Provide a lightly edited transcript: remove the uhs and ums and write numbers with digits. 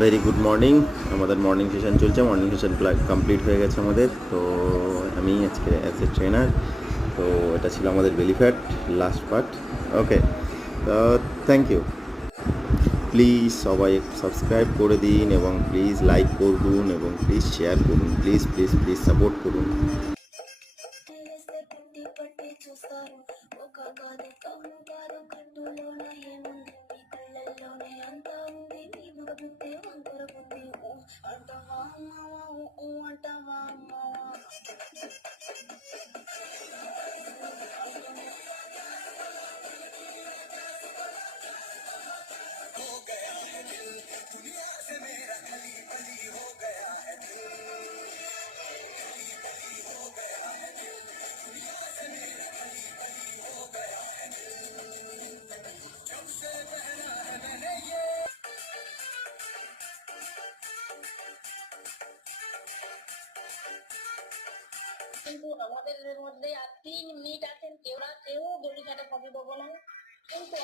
Very good morning. আমাদের morning session চলছে, morning session complete হয়ে গেছে আমাদের। তো আমি আজকে অ্যাজ এ ট্রেনার, তো এটা ছিল আমাদের belly fat last part. Okay, তো থ্যাংক ইউ। প্লিজ সবাই সাবস্ক্রাইব করে দিন এবং প্লিজ লাইক করুন এবং প্লিজ শেয়ার করুন, প্লিজ প্লিজ প্লিজ সাপোর্ট করুন। কিন্তু আমাদের মধ্যে আর 3 মিনিট আছেন, কেউ বেরিঘাটে কপি দেবো না কিন্তু